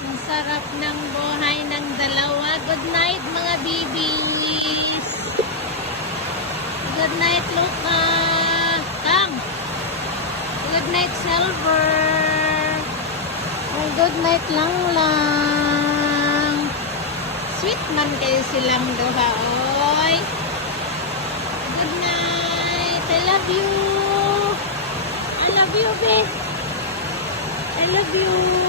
Ang sarap ng buhay ng dalawa. Good night, mga babies. Good night, Luca. Kang. Good night, Silver. Oh, good night lang lang. Sweet man kayo silang duha, oy. Good night. I love you. I love you, babe. I love you.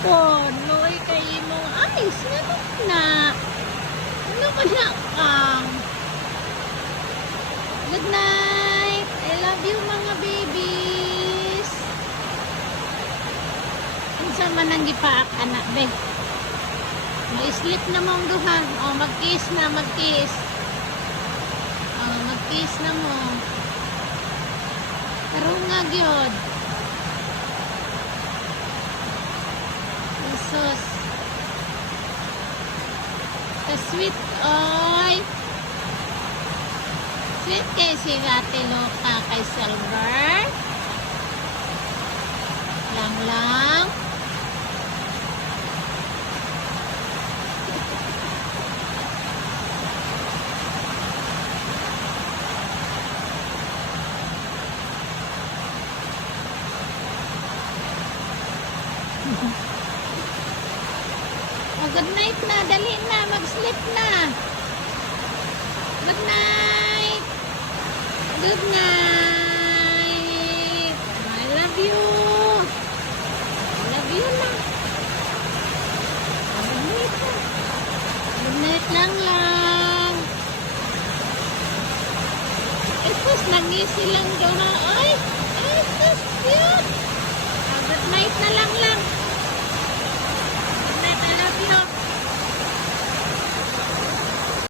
Ko. Loy kayo mong eyes. Ano na? Ano ka na kang? Good night. I love you mga babies. Unsa man ang gipaak anak be? Mag-sleep na mong duha. O mag-kiss na, mag-kiss. O mag-kiss na mo. Pero nga gyud. Jesus. Ka-sweet, oy. Sweet kay si Ate Loka kay Silver. Lang lang. Oh, good night na. Dali na. Mag-sleep na. Good night. Good night. I love you. I love you na. Good night na. Good night lang lang. Isus, nangis silang doha. Ay, ay, sus, cute.